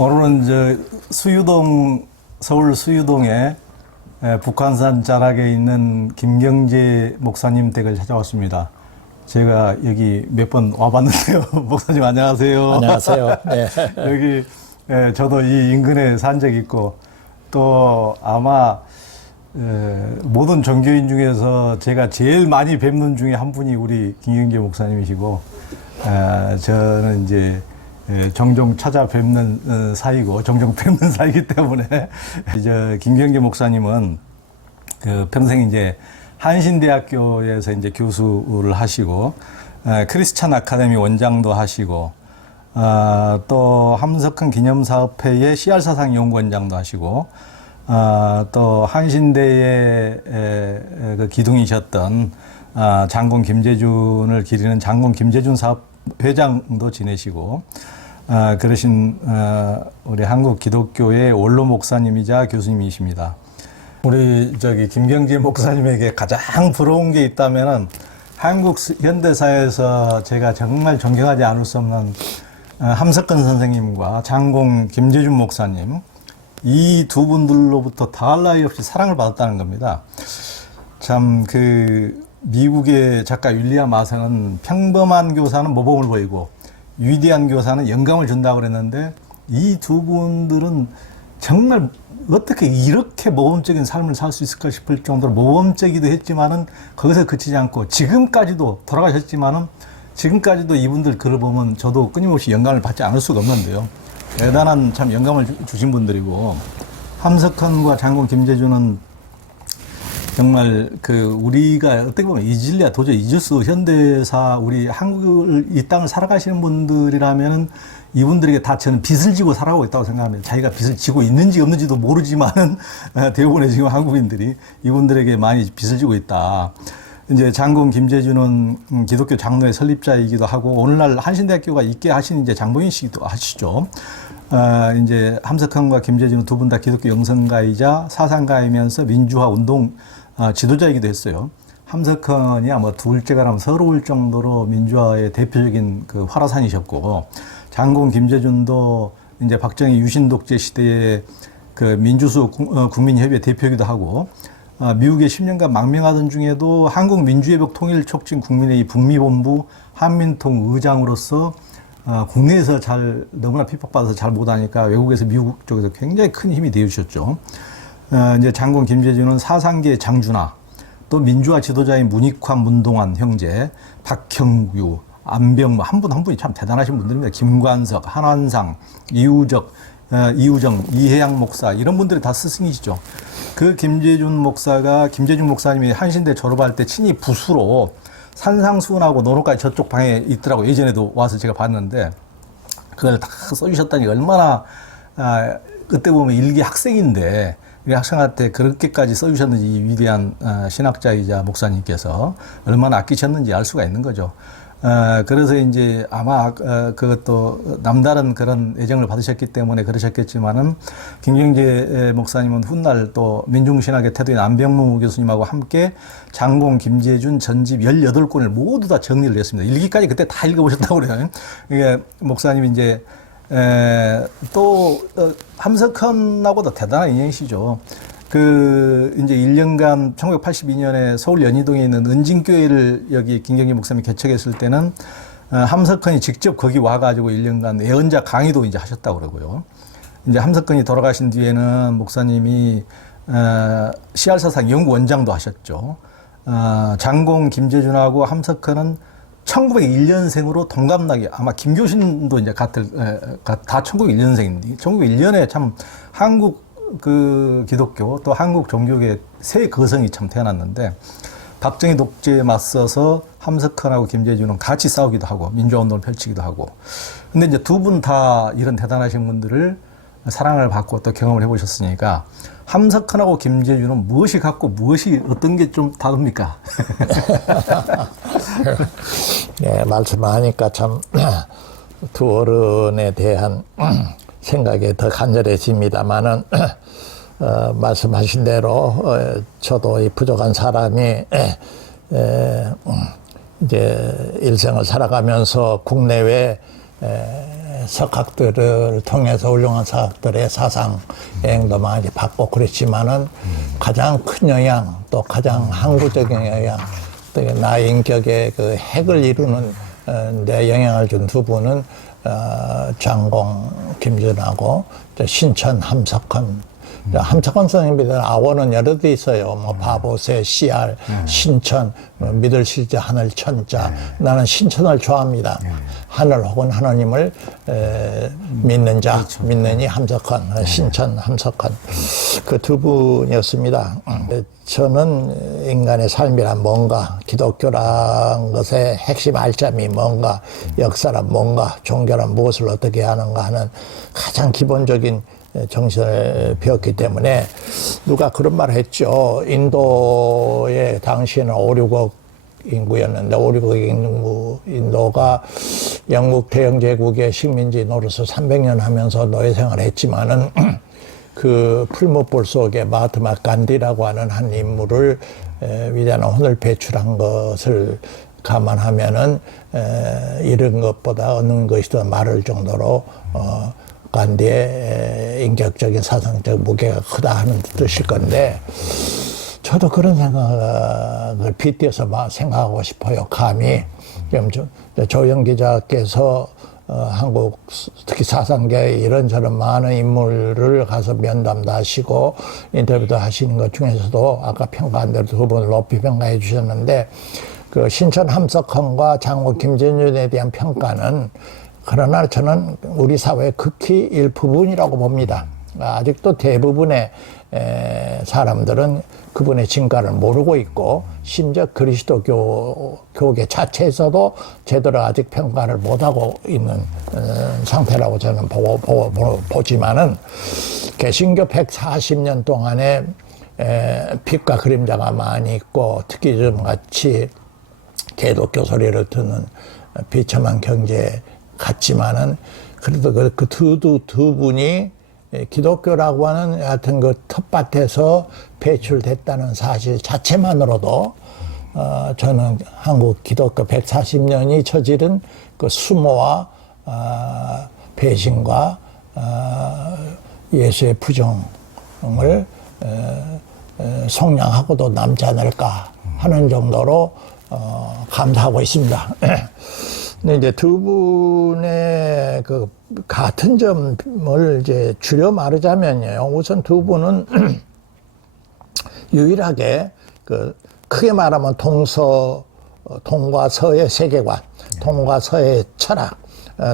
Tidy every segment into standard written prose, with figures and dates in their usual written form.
오늘은 수유동, 서울 수유동에 북한산 자락에 있는 김경재 목사님 댁을 찾아왔습니다. 제가 여기 몇 번 와봤는데요. 목사님 안녕하세요. 안녕하세요. 네. 여기 저도 이 인근에 산 적이 있고 또 아마 모든 종교인 중에서 제가 제일 많이 뵙는 중에 한 분이 우리 김경재 목사님이시고 저는 이제 종종 찾아뵙는 사이고 종종 뵙는 사이기 때문에 이제 김경재 목사님은 평생 이제 한신대학교에서 이제 교수를 하시고 크리스찬 아카데미 원장도 하시고 또 함석헌 기념사업회의 CR사상 연구원장도 하시고 또 한신대의 그 기둥이셨던 장군 김재준을 기리는 장군 김재준 사업 회장도 지내시고 그러신 우리 한국 기독교의 원로 목사님이자 교수님이십니다. 우리 김경재 목사님에게 가장 부러운 게 있다면은 한국 현대사에서 제가 정말 존경하지 않을 수 없는 함석헌 선생님과 장군 김재준 목사님, 이 두 분들로부터 더할 나위 없이 사랑을 받았다는 겁니다. 참 미국의 작가 윌리엄 아서는 평범한 교사는 모범을 보이고 위대한 교사는 영감을 준다고 그랬는데 이 두 분들은 정말 어떻게 이렇게 모범적인 삶을 살 수 있을까 싶을 정도로 모범적이기도 했지만은 거기서 그치지 않고 지금까지도 돌아가셨지만은 지금까지도 이분들 글을 보면 저도 끊임없이 영감을 받지 않을 수가 없는데요. 대단한 참 영감을 주신 분들이고 함석헌과 장군 김재준은 정말 우리가 어떻게 보면 잊을래야 도저히 잊을 수 현대사 우리 한국을 이 땅을 살아가시는 분들이라면은 이분들에게 다 저는 빚을 지고 살아가고 있다고 생각합니다. 자기가 빚을 지고 있는지 없는지도 모르지만은 대부분의 지금 한국인들이 이분들에게 많이 빚을 지고 있다. 이제 장군 김재준은 기독교 장로의 설립자이기도 하고 오늘날 한신대학교가 있게 하신 이제 장로인시기도 하시죠. 이제 함석헌과 김재준은 두 분 다 기독교 영성가이자 사상가이면서 민주화 운동 지도자이기도 했어요. 함석헌이 아마 둘째가라면 서러울 정도로 민주화의 대표적인 활화산이셨고, 장군 김재준도 이제 박정희 유신 독재 시대의 민주수 국민협의회 대표이기도 하고, 미국에 10년간 망명하던 중에도 한국민주회복 통일촉진 국민회의 북미본부 한민통 의장으로서 국내에서 너무나 핍박받아서 잘 못하니까 외국에서 미국 쪽에서 굉장히 큰 힘이 되어주셨죠. 이제 장군 김재준은 사상계 장준하, 또 민주화 지도자인 문익환, 문동환 형제, 박형규, 안병무 한 분 한 분이 참 대단하신 분들입니다. 김관석, 한환상, 이우정, 이혜양 목사 이런 분들이 다 스승이시죠. 김재준 목사님이 한신대 졸업할 때 친히 부수로 산상수훈하고 노론까지 저쪽 방에 있더라고. 예전에도 와서 제가 봤는데 그걸 다 써주셨다니 얼마나 그때 보면 일기 학생인데 우리 학생한테 그렇게까지 써주셨는지 이 위대한 신학자이자 목사님께서 얼마나 아끼셨는지 알 수가 있는 거죠. 그래서 이제 아마 그것도 남다른 그런 애정을 받으셨기 때문에 그러셨겠지만은 김경재 목사님은 훗날 또 민중신학의 태도인 안병무 교수님하고 함께 장군 김재준 전집 18권을 모두 다 정리를 했습니다. 일기까지 그때 다 읽어보셨다고 그래요. 이게 목사님이 이제 또 함석헌하고도 대단한 인연이시죠. 이제 1년간 1982년에 서울 연희동에 있는 은진교회를 여기 김경재 목사님이 개척했을 때는 함석헌이 직접 거기 와가지고 1년간 예언자 강의도 이제 하셨다고 그러고요. 이제 함석헌이 돌아가신 뒤에는 목사님이 CR사상 연구원장도 하셨죠. 장군 김재준하고 함석헌은 1901년생으로 동갑나기, 아마 김교신도 이제 다 1901년생인데, 1901년에 참 한국 기독교 또 한국 종교계 새 거성이 참 태어났는데 박정희 독재에 맞서서 함석헌하고 김재준은 같이 싸우기도 하고 민주화운동을 펼치기도 하고 근데 이제 두 분 다 이런 대단하신 분들을 사랑을 받고 또 경험을 해보셨으니까 함석헌하고 김재준은 무엇이 같고 무엇이 어떤 게 좀 다릅니까? 네, 말씀하니까 참 두 어른에 대한 생각이 더 간절해집니다만은 말씀하신 대로 저도 이 부족한 사람이 이제 일생을 살아가면서 국내외 석학들을 통해서 훌륭한 석학들의 사상 여행도 많이 받고 그랬지만은 가장 큰 영향 또 가장 항구적인 영향 또 나의 인격에 그 핵을 이루는 데 영향을 준 두 분은 장공 김준하고 신천 함석헌. 함석헌 선생님들 아원은 여러 데 있어요. 뭐 바보새, 씨알, 신천, 믿을 실제 하늘 천자. 나는 신천을 좋아합니다. 하늘 혹은 하나님을 믿는 자, 그렇죠. 믿느니 함석헌, 신천 함석헌. 그 두 분이었습니다. 저는 인간의 삶이란 뭔가, 기독교란 것의 핵심 알점이 뭔가, 역사란 뭔가, 종교란 무엇을 어떻게 하는가 하는 가장 기본적인 정신을 배웠기 때문에 누가 그런 말을 했죠. 인도의 당시에는 5, 6억 인구였는데 5, 6억 인도가 영국 대영 제국의 식민지 노릇을 300년 하면서 노예 생활을 했지만은 그 풀무불 속에 마하트마 간디라고 하는 한 인물을 위대한 혼을 배출한 것을 감안하면은 이런 것보다 어느 것이 더 말할 정도로 간디의 인격적인 사상적 무게가 크다 하는 뜻일 건데 저도 그런 생각을 빗대어서 생각하고 싶어요. 감히 조영 기자께서 한국 특히 사상계에 이런저런 많은 인물을 가서 면담도 하시고 인터뷰도 하시는 것 중에서도 아까 평가한 대로 두 분을 높이 평가해 주셨는데 그 신천 함석헌과 장고 김전윤에 대한 평가는 그러나 저는 우리 사회의 극히 일부분이라고 봅니다. 아직도 대부분의 사람들은 그분의 진가를 모르고 있고 심지어 그리스도교계 자체에서도 제대로 아직 평가를 못하고 있는 상태라고 저는 보지만은 개신교 140년 동안에 빛과 그림자가 많이 있고 특히 좀 같이 개독교 소리를 듣는 비참한 경제 같지만은 그래도 그 두 분이 기독교라고 하는 하여튼 그 텃밭에서 배출됐다는 사실 자체만으로도 저는 한국 기독교 140년이 저지른 그 수모와 배신과 예수의 부정을 속량하고도 남지 않을까 하는 정도로 감사하고 있습니다. 근데 이제 두 분의 그 같은 점을 이제 줄여 말하자면요. 우선 두 분은 유일하게 그 크게 말하면 동과 서의 세계관, 동과 서의 철학,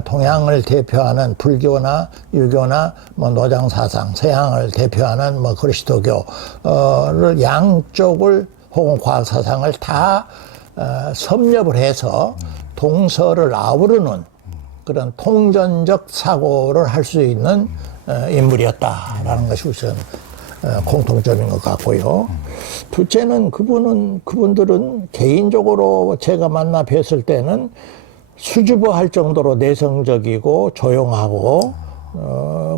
동양을 대표하는 불교나 유교나 뭐 노장 사상, 서양을 대표하는 뭐 그리스도교를 양쪽을 혹은 과학 사상을 다 섭렵을 해서 동서를 아우르는 그런 통전적 사고를 할 수 있는 인물이었다라는 것이 우선 공통점인 것 같고요. 둘째는 그분들은 개인적으로 제가 만나 뵀을 때는 수줍어할 정도로 내성적이고 조용하고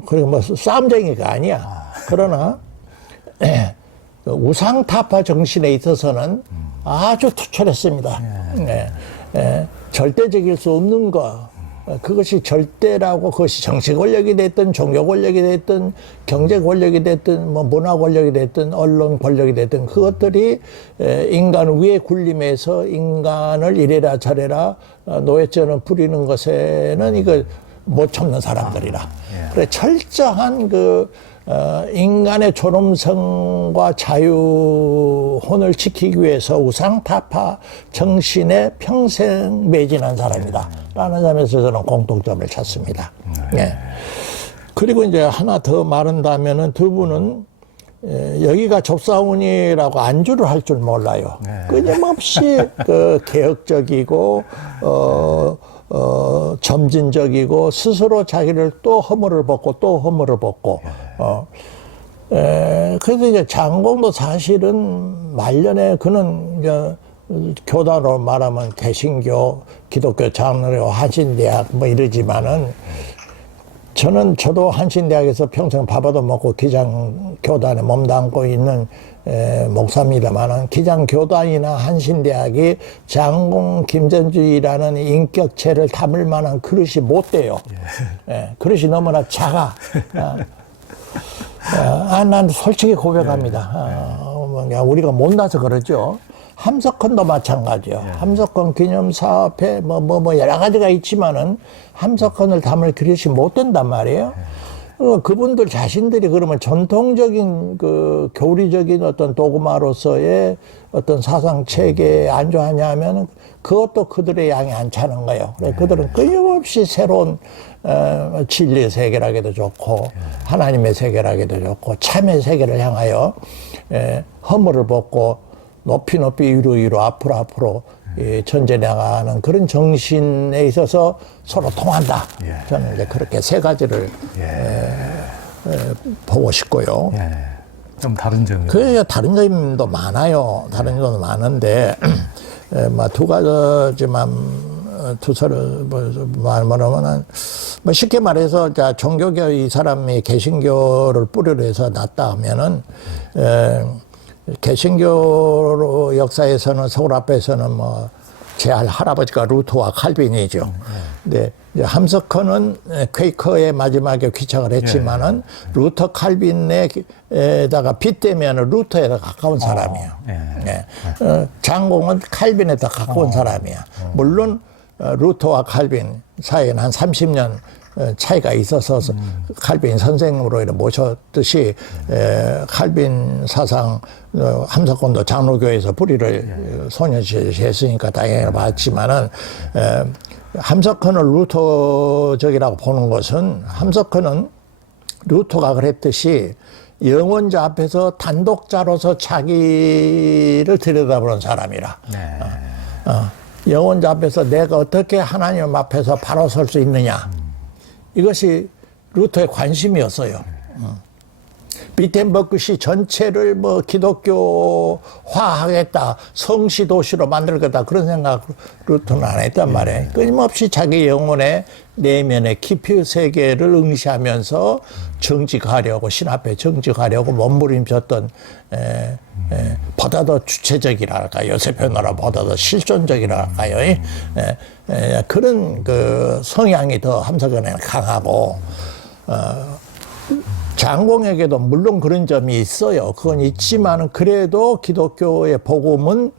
그리고 뭐 싸움쟁이가 아니야. 그러나 우상타파 정신에 있어서는 아주 투철했습니다. 절대적일 수 없는 것, 그것이 절대라고 그것이 정치 권력이 됐든 종교 권력이 됐든 경제 권력이 됐든 뭐 문화 권력이 됐든 언론 권력이 됐든 그것들이 인간 위에 군림해서 인간을 이래라 저래라 노예죄는 부리는 것에는 이걸 못 참는 사람들이라. 그래 철저한 그 인간의 존엄성과 자유혼을 지키기 위해서 우상타파 정신에 평생 매진한 사람이다 라는 점에서 저는 공통점을 찾습니다. 네. 그리고 이제 하나 더 말한다면은 두 분은 여기가 좁사원이라고 안주를 할 줄 몰라요. 끊임없이 그 개혁적이고 점진적이고 스스로 자기를 또 허물을 벗고 또 허물을 벗고 그래서 이제 장공도 사실은 말년에 그는 이제 교단으로 말하면 개신교, 기독교 장로교, 한신대학 뭐 이러지만은 저도 한신대학에서 평생 밥 얻어먹고 기장교단에 몸담고 있는 목사입니다만은 기장교단이나 한신대학이 장공 김전주의라는 인격체를 담을 만한 그릇이 못 돼요. 예, 그릇이 너무나 작아. 난 솔직히 고백합니다. 우리가 못나서 그러죠. 함석헌도 마찬가지요. 함석헌 기념사업회 여러 가지가 있지만은 함석헌을 담을 그릇이 못 된단 말이에요. 그분들 자신들이 그러면 전통적인 그 교리적인 어떤 도구마로서의 어떤 사상 체계에 안주하냐 하면은 그것도 그들의 양이 안 차는 거예요. 그들은 끊임없이 새로운 진리의 세계라기도 좋고 하나님의 세계라기도 좋고 참의 세계를 향하여 허물을 벗고 높이 위로 앞으로 전진해 나가는 그런 정신에 있어서 서로 통한다. 저는 이제 그렇게 세 가지를 보고 싶고요. 좀 다른 점이. 그 다른 점도 많아요. 다른 점도 많은데 두 가지만 두서를 말하면은 쉽게 말해서 자 종교교 이 사람이 개신교를 뿌리로 해서 났다 하면은 개신교 역사에서는 서울 앞에서는 제 할아버지가 루터와 칼빈이죠. 근데 함석헌은 퀘이커의 마지막에 귀착을 했지만은 루터 칼빈에다가 빗대면 루터에 더 가까운 사람이에요. 장공은 칼빈에 더 가까운 사람이야. 물론 루터와 칼빈 사이에는 한 30년 차이가 있어서 칼빈 선생으로 모셨듯이 칼빈 사상 함석헌도 장로교에서 뿌리를 소년시절에 했으니까 당연히 봤지만은 함석헌을 루터적이라고 보는 것은 함석헌은 루터가 그랬듯이 영혼자 앞에서 단독자로서 자기를 들여다보는 사람이라. 영혼자 앞에서 내가 어떻게 하나님 앞에서 바로 설 수 있느냐. 이것이 루터의 관심이었어요. 비텐버크시 전체를 기독교화하겠다, 성시도시로 만들 거다 그런 생각 루터는 안 했단 말이에요. 끊임없이 자기 영혼의 내면의 깊이 세계를 응시하면서 정직하려고 신 앞에 정직하려고 몸부림쳤던 보다 더 주체적이랄까요. 요새 표현으로 보다 더 실존적이랄까요. 그런 그 성향이 더 함석헌에는 강하고 장공에게도 물론 그런 점이 있어요. 그건 있지만은 그래도 기독교의 복음은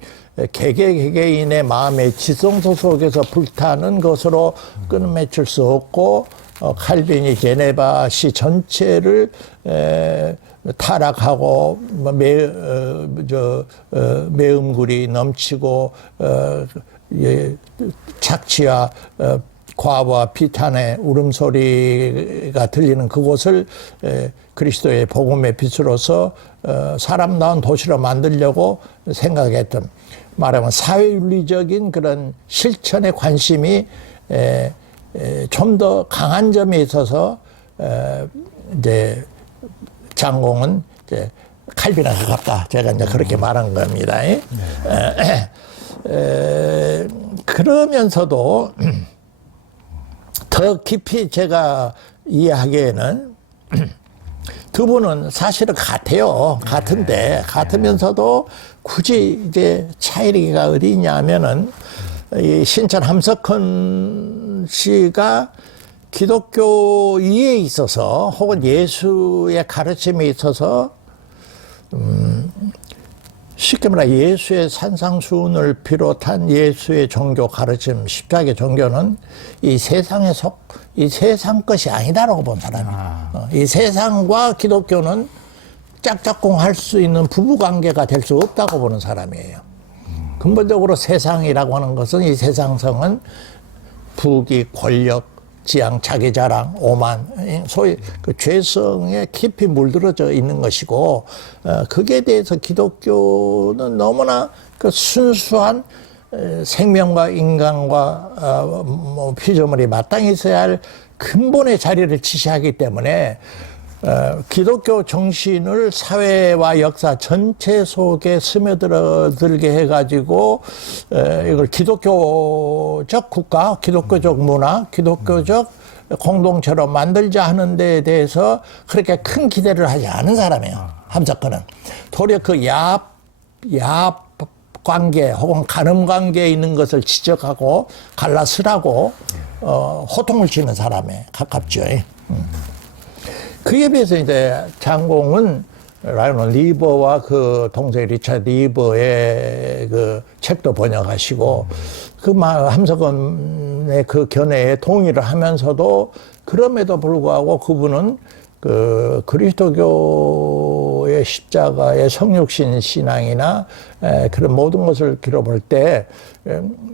개개인의 마음의 지성소 속에서 불타는 것으로 끊어맺힐 수 없고 칼빈이 제네바시 전체를 타락하고 매음굴이 넘치고 착취와 과와 비탄의 울음소리가 들리는 그곳을 그리스도의 복음의 빛으로서 사람다운 도시로 만들려고 생각했던, 말하면 사회윤리적인 그런 실천의 관심이 좀 더 강한 점에 있어서 이제 장공은 이제 칼빈에 가깝다. 제가 이제 그렇게 말한 겁니다. 그러면서도 더 깊이 제가 이해하기에는 두 분은 사실은 같아요. 같은데, 같으면서도 굳이 이제 차이가 어디 있냐면은, 이 신천 함석헌 씨가 기독교 이해에 있어서 혹은 예수의 가르침에 있어서, 쉽게 말해 예수의 산상수훈을 비롯한 예수의 종교 가르침, 십자가의 종교는 이 세상의 이 세상 것이 아니다라고 본 사람이에요. 이 세상과 기독교는 짝짝꿍할 수 있는 부부관계가 될 수 없다고 보는 사람이에요. 근본적으로 세상이라고 하는 것은, 이 세상성은 부귀, 권력, 지향, 자기 자랑, 오만, 소위 그 죄성에 깊이 물들어져 있는 것이고, 그게 대해서 기독교는 너무나 그 순수한 생명과 인간과 피조물이 마땅히 있어야 할 근본의 자리를 지시하기 때문에 기독교 정신을 사회와 역사 전체 속에 스며들게 해가지고 이걸 기독교적 국가, 기독교적 문화, 기독교적 공동체로 만들자 하는 데에 대해서 그렇게 큰 기대를 하지 않은 사람이에요. 함석헌은. 도리어 그 야합 관계 혹은 간음 관계에 있는 것을 지적하고 갈라서라고 호통을 치는 사람에 가깝죠. 그에 비해서 이제 장공은 라이언 리버와 그 동생 리차드 리버의 그 책도 번역하시고 그 함석헌의 그 견해에 동의를 하면서도 그럼에도 불구하고 그분은 그 그리스도교의 십자가의 성육신 신앙이나 그런 모든 것을 길어볼 때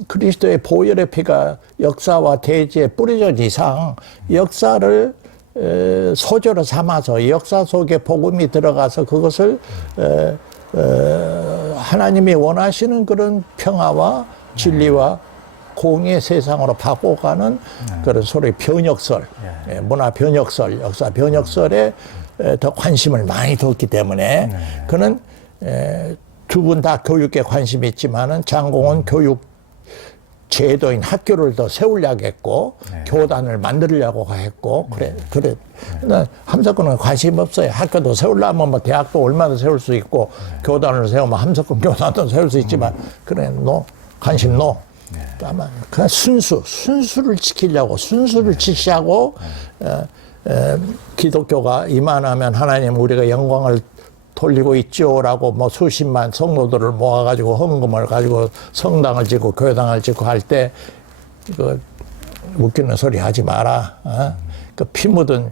그리스도의 보혈의 피가 역사와 대지에 뿌려진 이상 역사를 소재로 삼아서 역사 속에 복음이 들어가서 그것을 하나님이 원하시는 그런 평화와 진리와 공의 세상으로 바꿔가는 그런 소리 변혁설, 문화 변혁설, 역사 변혁설에 더 관심을 많이 뒀기 때문에 그는 두 분 다 교육에 관심이 있지만은 장공은 교육 제도인 학교를 더 세우려고 했고 교단을 만들려고 했고 그래. 함석헌은 관심 없어요. 학교도 세우려면 뭐 대학도 얼마나 세울 수 있고 교단을 세우면 함석헌 교단도 세울 수 있지만 그래 관심 노. 다만 그냥 순수를 지키려고 순수를 지시하고 기독교가 이만하면 하나님 우리가 영광을 돌리고 있죠라고 뭐 수십만 성도들을 모아가지고 헌금을 가지고 성당을 짓고 교회당을 짓고 할 때 그 웃기는 소리 하지 마라. 그 피 묻은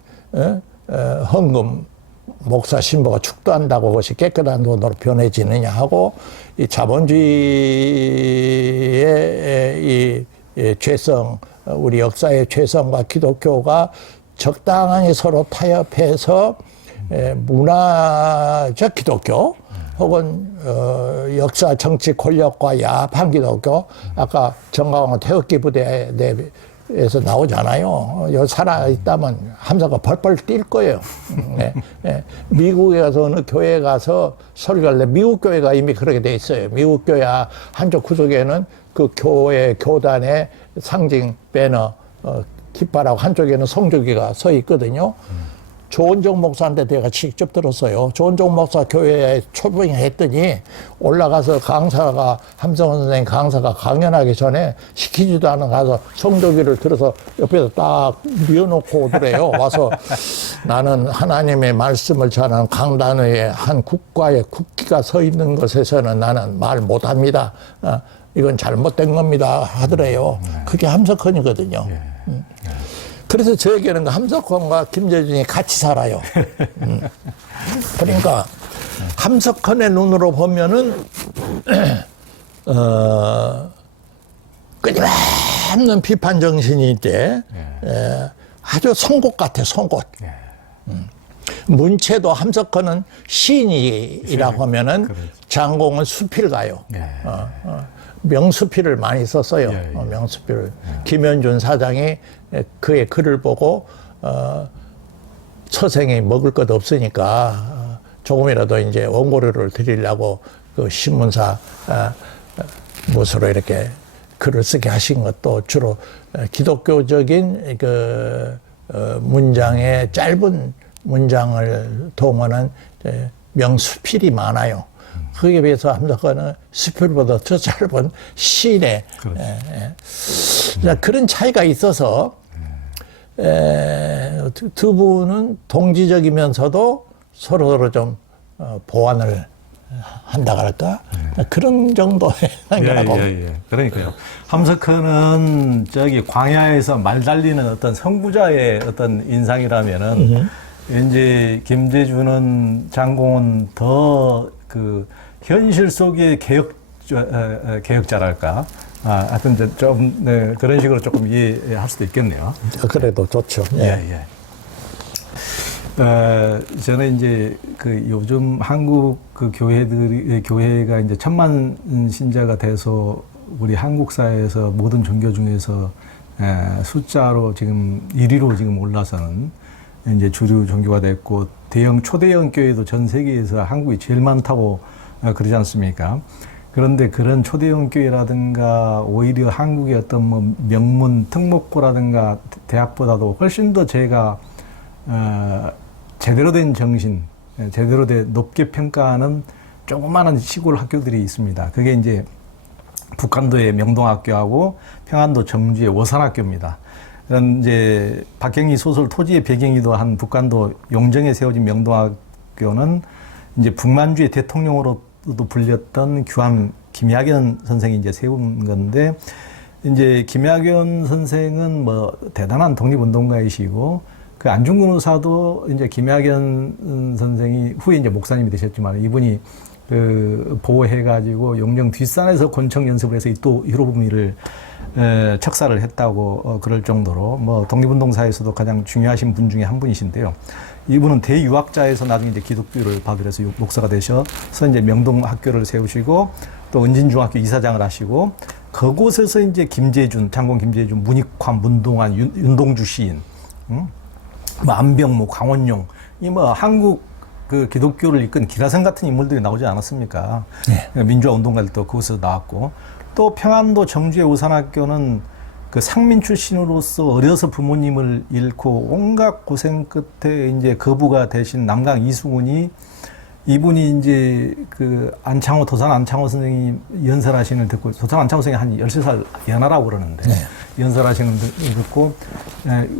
헌금 목사 신부가 축도한다고 그것이 깨끗한 돈으로 변해지느냐 하고 이 자본주의의 이 죄성 우리 역사의 죄성과 기독교가 적당히 서로 타협해서 문화적 기독교 혹은 역사 정치 권력과 야합한 기독교 아까 정강원 태극기 부대에서 나오잖아요. 여기 살아있다면 함석헌 벌벌 뛸 거예요. 미국에 가서 어느 교회에 가서 설교할 때 미국 교회가 이미 그렇게 돼 있어요. 미국 교회 한쪽 구석에는 그 교회 교단의 상징 배너 깃발하고 한쪽에는 성조기가 서 있거든요. 조은정 목사한테 내가 직접 들었어요. 조은정 목사 교회에 초빙했더니 올라가서 강사가 함석헌 선생님 강사가 강연하기 전에 시키지도 않은 가서 성조기를 들어서 옆에서 딱 뉘어놓고 오더래요. 와서 나는 하나님의 말씀을 전하는 강단 위에 한 국가의 국기가 서 있는 것에서는 나는 말 못합니다. 이건 잘못된 겁니다 하더래요. 그게 함석헌이거든요. 그래서 저에게는 함석헌과 김재준이 같이 살아요. 그러니까 함석헌의 눈으로 보면은 끊임없는 비판 정신이 있대. 아주 송곳 같아, 송곳. 문체도 함석헌은 시인이라고 하면은 장공은 수필가요. 명수필을 많이 썼어요. 명수필을. 김현준 사장이 그의 글을 보고 처생이 먹을 것 없으니까 조금이라도 이제 원고료를 드리려고 그 신문사 무엇으로 이렇게 글을 쓰게 하신 것도 주로 기독교적인 그 문장의 짧은 문장을 동원한 명수필이 많아요. 거기에 비해서 함석헌은 수필보다 더 짧은 시인의 그런 차이가 있어서 두 분은 동지적이면서도 서로 좀 보완을 한다 그럴까 그런 정도의 관계라고. 그러니까요. 함석헌은 저기 광야에서 말 달리는 어떤 선구자의 어떤 인상이라면은 이제 김재준은 장공은 더 그 현실 속의 개혁자랄까. 하여튼 좀 그런 식으로 조금 이해할 수도 있겠네요. 그래도 좋죠. 저는 이제 그 요즘 한국 그 교회가 이제 1000만 신자가 돼서 우리 한국 사회에서 모든 종교 중에서 숫자로 지금 1위로 지금 올라서는 이제 주류 종교가 됐고 초대형 교회도 전 세계에서 한국이 제일 많다고 그러지 않습니까? 그런데 그런 초대형 교회라든가 오히려 한국의 어떤 뭐 명문 특목고라든가 대학보다도 훨씬 더 제가 제대로 된 정신, 제대로 된 높게 평가하는 조그마한 시골 학교들이 있습니다. 그게 이제 북한도의 명동학교하고 평안도 정주의 오산학교입니다. 그런 이제 박경리 소설 토지의 배경이기도 한 북한도 용정에 세워진 명동학교는 이제 북만주의 대통령으로도 불렸던 규암 김야견 선생이 이제 세운 건데, 이제 김야견 선생은 뭐 대단한 독립운동가이시고, 그 안중근 의사도 이제 김야견 선생이 후에 이제 목사님이 되셨지만, 이분이 그 보호해가지고 용정 뒷산에서 권총 연습을 해서 또 히로부미를 척사를 했다고 그럴 정도로 뭐 독립운동사에서도 가장 중요하신 분 중에 한 분이신데요. 이분은 대유학자에서 나중에 이제 기독교를 받으려서 목사가 되셔서 이제 명동학교를 세우시고 또 은진중학교 이사장을 하시고, 그곳에서 이제 김재준, 장군 김재준, 문익환, 문동환, 윤동주 시인, 뭐 안병무, 강원용, 이 뭐 한국 그 기독교를 이끈 기라성 같은 인물들이 나오지 않았습니까? 네. 민주화 운동가들도 그곳에서 나왔고, 또 평안도 정주의 오산학교는 그 상민 출신으로서 어려서 부모님을 잃고 온갖 고생 끝에 이제 거부가 되신 남강 이승훈이, 이분이 이제 그 안창호, 도산 안창호 선생님 연설하시는 걸 듣고, 도산 안창호 선생님이 한 13살 연하라고 그러는데, 네. 연설하시는 걸 듣고,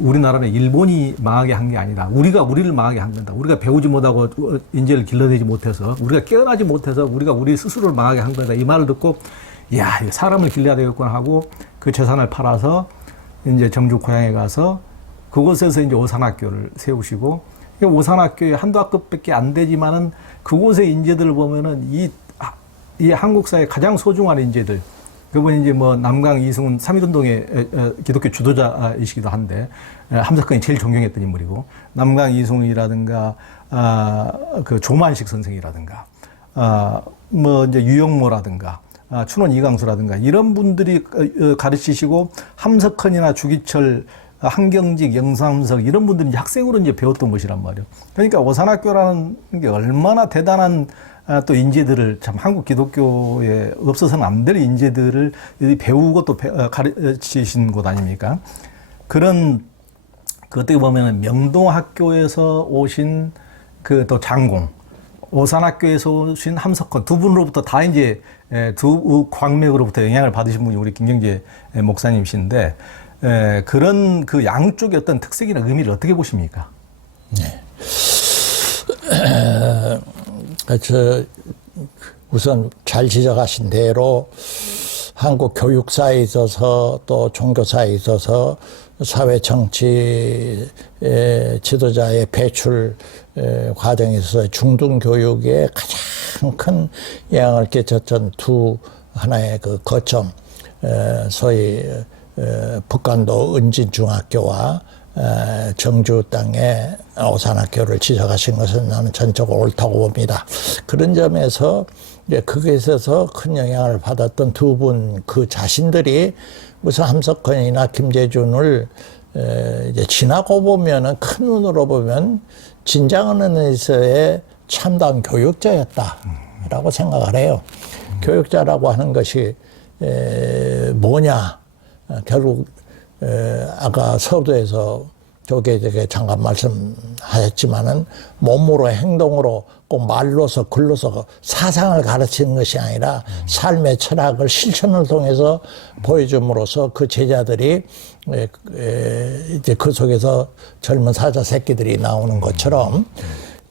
우리나라는 일본이 망하게 한 게 아니다. 우리가 우리를 망하게 한 거다. 우리가 배우지 못하고 인재를 길러내지 못해서, 우리가 깨어나지 못해서 우리가 우리 스스로를 망하게 한 거다. 이 말을 듣고, 야, 사람을 길러야 되겠구나 하고 그 재산을 팔아서 이제 정주 고향에 가서 그곳에서 이제 오산학교를 세우시고, 오산학교에 한두 학급밖에 안 되지만은 그곳의 인재들을 보면은 이 한국 사회 가장 소중한 인재들, 그분이 이제 뭐 남강 이승훈 삼일운동의 기독교 주도자이시기도 한데, 함석헌이 제일 존경했던 인물이고, 남강 이승훈이라든가 그 조만식 선생이라든가 뭐 이제 유영모라든가 춘원 이강수라든가 이런 분들이 가르치시고, 함석헌이나 주기철, 한경직, 영삼석 이런 분들이 이제 학생으로 이제 배웠던 것이란 말이에요. 그러니까 오산학교라는 게 얼마나 대단한 또 인재들을, 참 한국 기독교에 없어서는 안 될 인재들을 배우고 또 가르치신 곳 아닙니까? 그런 그 어떻게 보면 명동학교에서 오신 그 또 장공, 오산학교에서 오신 함석헌 두 분으로부터 다 이제 두 광맥으로부터 영향을 받으신 분이 우리 김경재 목사님이신데, 그런 그 양쪽의 어떤 특색이나 의미를 어떻게 보십니까? 네. 우선 잘 지적하신 대로 한국 교육사에 있어서 또 종교사에 있어서 사회 정치 지도자의 배출 과정에 있어서 중등교육에 가장 큰 영향을 끼쳤던 두 하나의 그 거점, 소위 북한도 은진중학교와 정주 땅의 오산학교를 지적하신 것은 나는 전적으로 옳다고 봅니다. 그런 점에서 이제 거기에 있어서 큰 영향을 받았던 두 분 그 자신들이 무슨 함석헌이나 김재준을 이제 지나고 보면은, 큰 눈으로 보면 진장하는 데서의 참다운 교육자였다라고 생각을 해요. 교육자라고 하는 것이 뭐냐? 결국 아까 서두에서 조계적에 잠깐 말씀하셨지만은 몸으로, 행동으로, 꼭 말로서, 글로서 사상을 가르치는 것이 아니라 삶의 철학을 실천을 통해서 보여줌으로써 그 제자들이 이제 그 속에서 젊은 사자 새끼들이 나오는 것처럼,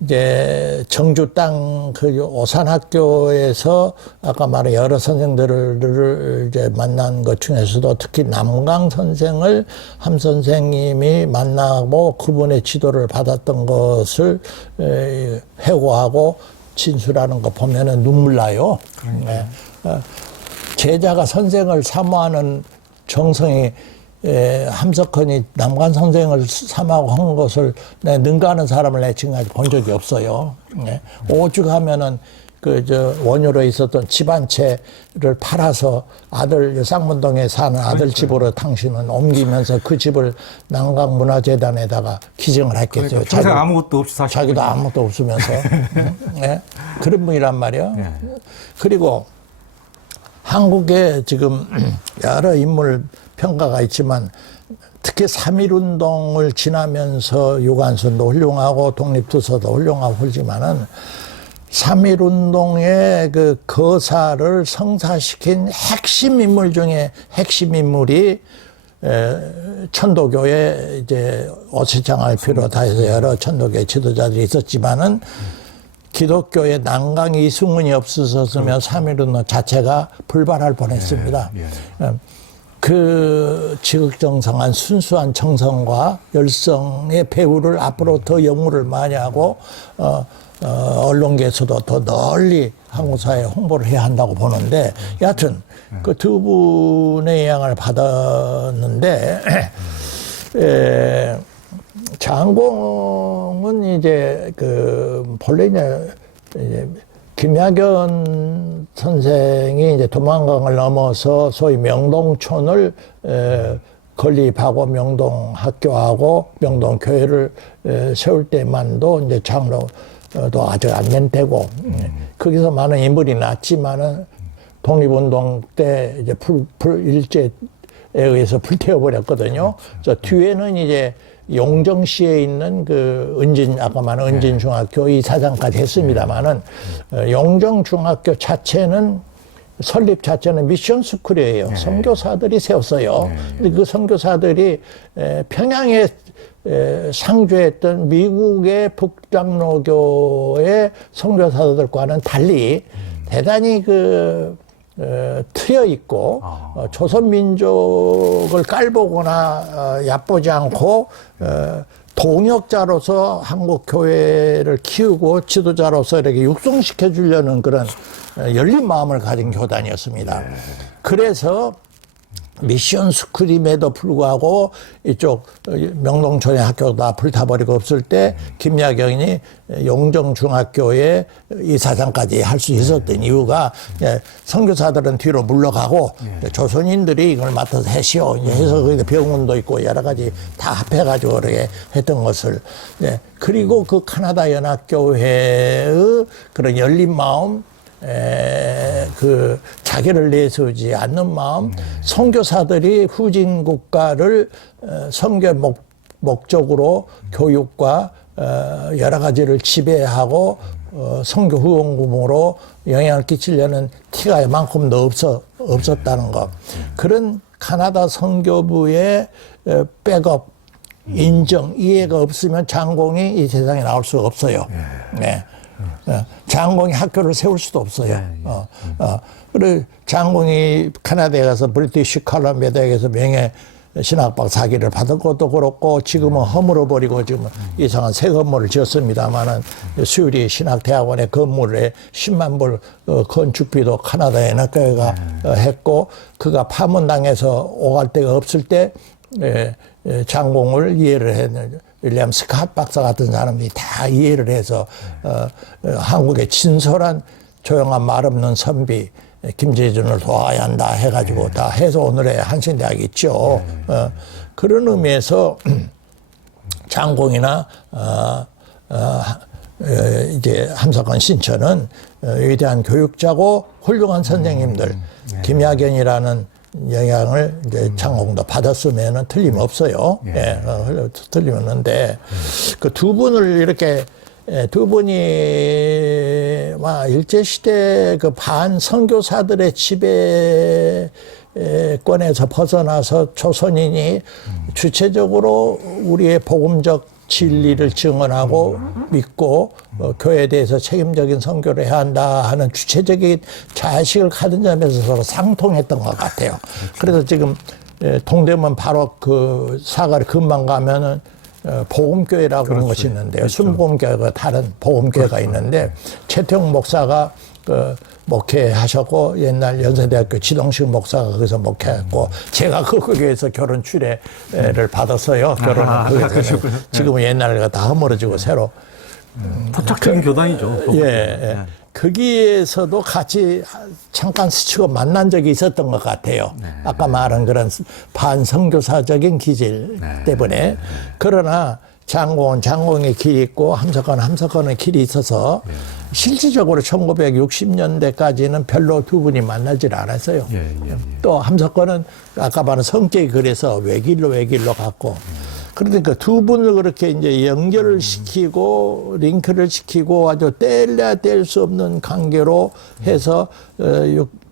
이제 정주 땅 그 오산학교에서 아까 말한 여러 선생들을 이제 만난 것 중에서도 특히 남강 선생을 함 선생님이 만나고 그분의 지도를 받았던 것을 회고하고 진술하는 거 보면은 눈물 나요. 네. 제자가 선생을 사모하는 정성이 함석헌이 남관 선생을 삼하고 한 것을 능가하는 사람을 내 지금까지 본 적이 없어요. 오죽하면은 원효로에 있었던 집 한 채를 팔아서 아들, 쌍문동에 사는 아들 집으로 당신은 옮기면서 그 집을 남강문화재단에다가 기증을 했겠어요. 그러니까 평생 아무것도 없이 사시고. 자기도 아무것도 없으면서. 네? 그런 분이란 말이에요. 네. 그리고 한국에 지금 여러 인물 평가가 있지만 특히 3.1운동을 지나면서 유관순도 훌륭하고 독립투사도 훌륭하고 그러지만은 3.1운동의 그 거사를 성사시킨 핵심 인물 중에 핵심 인물이 천도교에 이제 오세창을 비롯해서 여러 천도교 지도자들이 있었지만은 기독교의 난강 이승훈이 없었으면 3.1운동 자체가 불발할 뻔했습니다. 그 지극정성한 순수한 정성과 열성의 배우를 앞으로 더 연구를 많이 하고 언론계에서도 더 널리 한국 사회에 홍보를 해야 한다고 보는데 여하튼 그 두 분의 영향을 받았는데 장공은 이제 그 본래 이제 김야견 선생이 이제 도망강을 넘어서 소위 명동촌을 건립하고 명동학교하고 명동교회를 세울 때만도 이제 장로도 아직 안 된 때고 거기서 많은 인물이 났지만은 독립운동 때 이제 일제에 의해서 불태워버렸거든요. 그래서 뒤에는 이제 용정시에 있는 그 아까 말한 은진중학교 이사장까지 했습니다만은 용정중학교 자체는 설립 자체는 미션 스쿨이에요. 선교사들이 세웠어요. 근데 그 선교사들이 평양에 상주했던 미국의 북장로교의 선교사들과는 달리 대단히 트여 있고 조선 민족을 깔보거나 얕보지 않고 동역자로서 한국 교회를 키우고 지도자로서 이렇게 육성시켜 주려는 그런 열린 마음을 가진 교단이었습니다. 그래서 미션 스쿨임에도 불구하고 이쪽 명동촌의 학교가 다 불타버리고 없을 때 김야경이 용정중학교의 이사장까지 할 수 있었던 이유가 선교사들은 뒤로 물러가고 조선인들이 이걸 맡아서 해시오 해서 거기다 병원도 있고 여러 가지 다 합해가지고 그렇게 했던 것을 그리고 그 카나다 연합교회의 그런 열린 마음 그 자기를 내세우지 않는 마음, 선교사들이 후진 국가를 선교 목적으로 교육과 여러 가지를 지배하고 선교 후원금으로 영향을 끼치려는 티가 이만큼도 없었다는 것. 그런 카나다 선교부의 백업, 인정, 이해가 없으면 장공이 이 세상에 나올 수가 없어요. 네. 장공이 학교를 세울 수도 없어요. 그리고 장공이 카나다에 가서 브리티시 컬럼비아 대학에서 명예 신학박 사기를 받은 것도 그렇고 지금은 허물어버리고 지금 이상한 새 건물을 지었습니다만은 수유리 신학대학원의 건물에 10만 불 건축비도 카나다 연합교회가 했고 그가 파문당해서 오갈 데가 없을 때 장공을 이해를 했는데 윌리엄 스캇 박사 같은 사람들이 다 이해를 해서 한국의 진솔한 조용한 말 없는 선비 김재준을 도와야 한다 해가지고 다 해서 오늘의 한신대학이 있죠. 그런 의미에서 장공이나 이제 함석헌 신천은 위대한 교육자고 훌륭한 선생님들 김야견이라는 영향을 이제 장공도 받았으면은 틀림없어요. 틀림없는데 그 두 분을 이렇게 두 분이 일제시대 그 반선교사들의 지배권에서 벗어나서 조선인이 주체적으로 우리의 복음적 진리를 증언하고 믿고 교회에 대해서 책임적인 선교를 해야 한다 하는 주체적인 자식을 가진 점에서 서로 상통했던 것 같아요. 그래서 지금 동대문 바로 그 사거리 금방 가면은 복음교회라고 하는 것이 있는데요. 순복음교회가 다른 복음교회가 있는데 최태용 목사가 그 목회하셨고 옛날 연세대학교 지동식 목사가 거기서 목회했고 제가 그 교회에서 결혼 추례를 받았어요. 결혼을 거기서 지금은 옛날과 다 허물어지고 새로 토착적인 교단이죠. 거기에서도 같이 잠깐 스치고 만난 적이 있었던 것 같아요. 아까 말한 그런 반선교사적인 기질 때문에. 그러나 장공의 길이 있고 함석헌의 길이 있어서 실질적으로 1960년대까지는 별로 두 분이 만나질 않았어요. 또 함석헌은 아까 말한 성격이 그래서 외길로 갔고 그러니까 두 분을 그렇게 이제 연결을 시키고 링크를 시키고 아주 뗄래야 뗄 수 없는 관계로 해서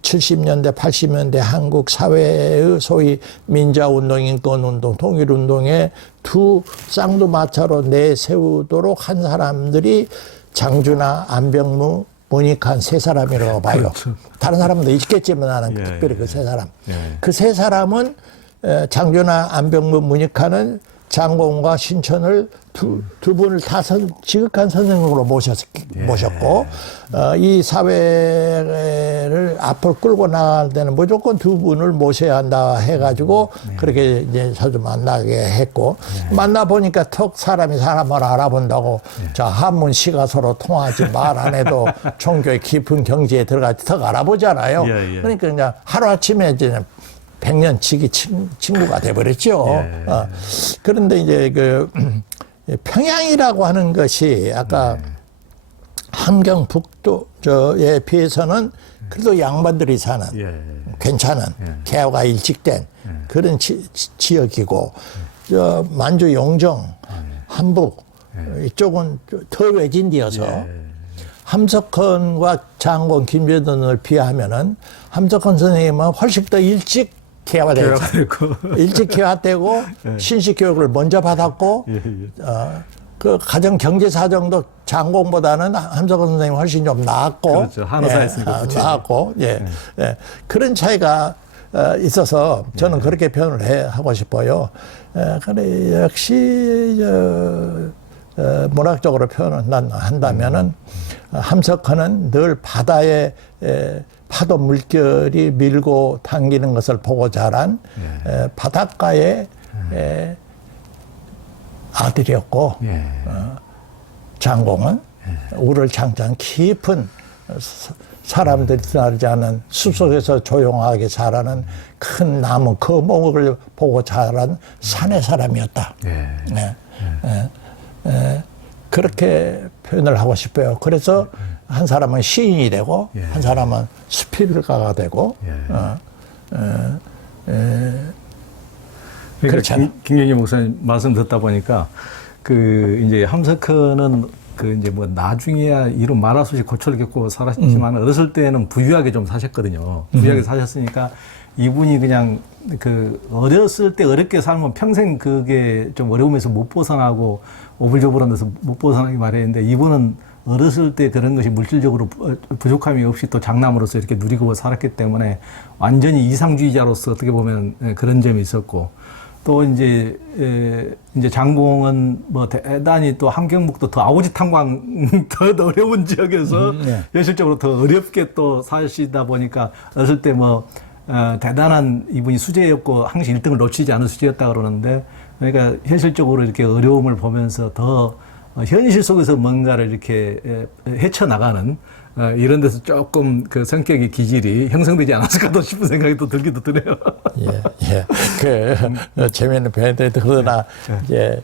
70년대, 80년대 한국 사회의 소위 민자운동, 인권운동, 통일운동에 두 쌍두마차로 내세우도록 한 사람들이 장준하, 안병무, 문익환 세 사람이라고 봐요. 그렇죠. 다른 사람도 있겠지만 나는 특별히 그 세 사람. 그 세 사람은 장준하, 안병무, 문익환은 장공과 신천을 두 분을 다 지극한 선생님으로 모셨고, 이 사회를 앞으로 끌고 나갈 때는 무조건 두 분을 모셔야 한다 해가지고, 그렇게 이제 자주 만나게 했고, 만나보니까 턱 사람이 사람을 알아본다고, 자, 한문 시가 서로 통하지 말 안 해도 종교의 깊은 경지에 들어가지 턱 알아보잖아요. 그러니까 그냥 하루아침에 이제 100년 지기 친구가 돼버렸죠. 그런데 이제 평양이라고 하는 것이 아까 함경북도에 비해서는 그래도 양반들이 사는 괜찮은 개화가 일찍된 그런 지역이고 만주 용정, 함북 이쪽은 더 외진디여서 함석헌과 장공, 김재돈을 비하면은 함석헌 선생님은 훨씬 더 일찍 개화되고 일찍 개화되고 신식 교육을 먼저 받았고 그 가정 경제 사정도 장공보다는 함석헌 선생님이 훨씬 좀 나았고 그렇죠. 한의사였으니까 나았고 그런 차이가 있어서 저는 그렇게 표현을 하고 싶어요. 그래 역시 문학적으로 표현을 한다면은 함석헌은 늘 바다에 파도 물결이 밀고 당기는 것을 보고 자란 바닷가의 아들이었고 장공은 우를창창 깊은 사람들이 살지 않은 숲속에서 조용하게 자라는 큰 나무 거목을 보고 자란 산의 사람이었다. 그렇게 표현을 하고 싶어요. 그래서 한 사람은 시인이 되고 한 사람은 수필가가 되고 그렇죠. 김경재 목사님 말씀 듣다 보니까 그 이제 함석헌은 그 이제 뭐 나중에야 이런 말하수시 고초를 겪고 살았지만 어렸을 때는 부유하게 좀 사셨거든요. 부유하게 사셨으니까 이분이 그냥 그 어렸을 때 어렵게 살면 평생 그게 좀 어려움에서 못 벗어나고 오불조불한 데서 못 벗어나기 마련인데 이분은 어렸을 때 그런 것이 물질적으로 부족함이 없이 또 장남으로서 이렇게 누리고 살았기 때문에 완전히 이상주의자로서 어떻게 보면 그런 점이 있었고 또 이제 장공은 뭐 대단히 또 함경북도 더 아오지 탄광 더 어려운 지역에서 현실적으로 더 어렵게 또 사시다 보니까 어렸을 때 뭐 대단한 이분이 수재였고 항상 1등을 놓치지 않은 수재였다 그러는데 그러니까 현실적으로 이렇게 어려움을 보면서 더 현실 속에서 뭔가를 이렇게 헤쳐나가는 이런 데서 조금 그 성격의 기질이 형성되지 않았을까 싶은 생각이 또 들기도 드네요. 재미있는 표현인데 그러나 이제